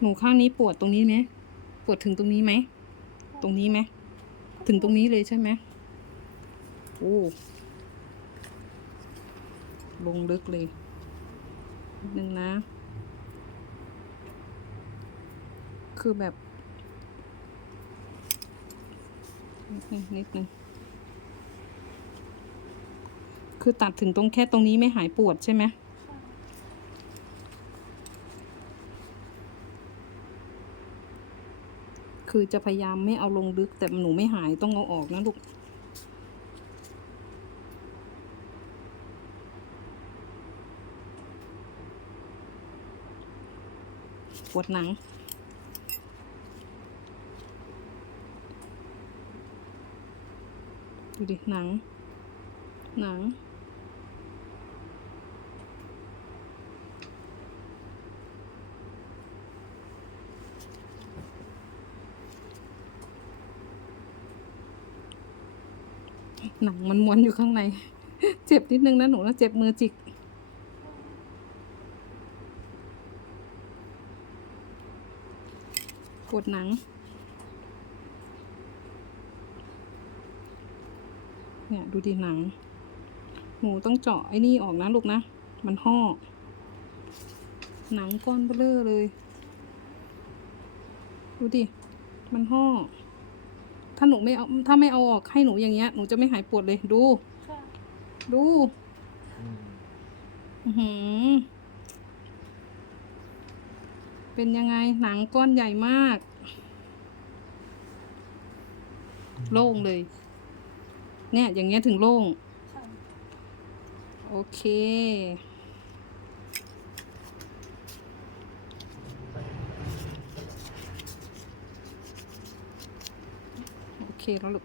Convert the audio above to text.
หนูข้างนี้ปวดตรงนี้ไหมปวดถึงตรงนี้ไหม ตรงนี้ไหม ถึงตรงนี้เลยใช่ไหมโอ้ลงลึกเลยนึงนะ คือแบบ นิดนึงนิดนึงคือตัดถึงตรงแค่ตรงนี้ไม่หายปวดใช่ไหม คือจะพยายามไม่เอาลงลึกแต่หนูไม่หายต้องเอาออกนะลูกปวดหนัง ดูดิหนัง หนัง หนังมันม้วนอยู่ข้างใน เจ็บนิดนึงนะหนูนะเจ็บมือจิกปวดหนัง เนี่ยดูดิหนัง หนูต้องเจาะไอ้นี่ออกนะลูกนะ มันห่อ หนังก้อนเบลอเลย ดูดิ มันห่อ ถ้าหนูไม่เอาถ้าไม่เอาออกให้หนูอย่างเงี้ยหนูจะไม่หายปวดเลยดูค่ะดูอืมอื้อหือเป็นยังไงหนังก้อนใหญ่มาก โล่งเลย เนี่ย อย่างเงี้ยถึงโล่งค่ะโอเค ചീരളും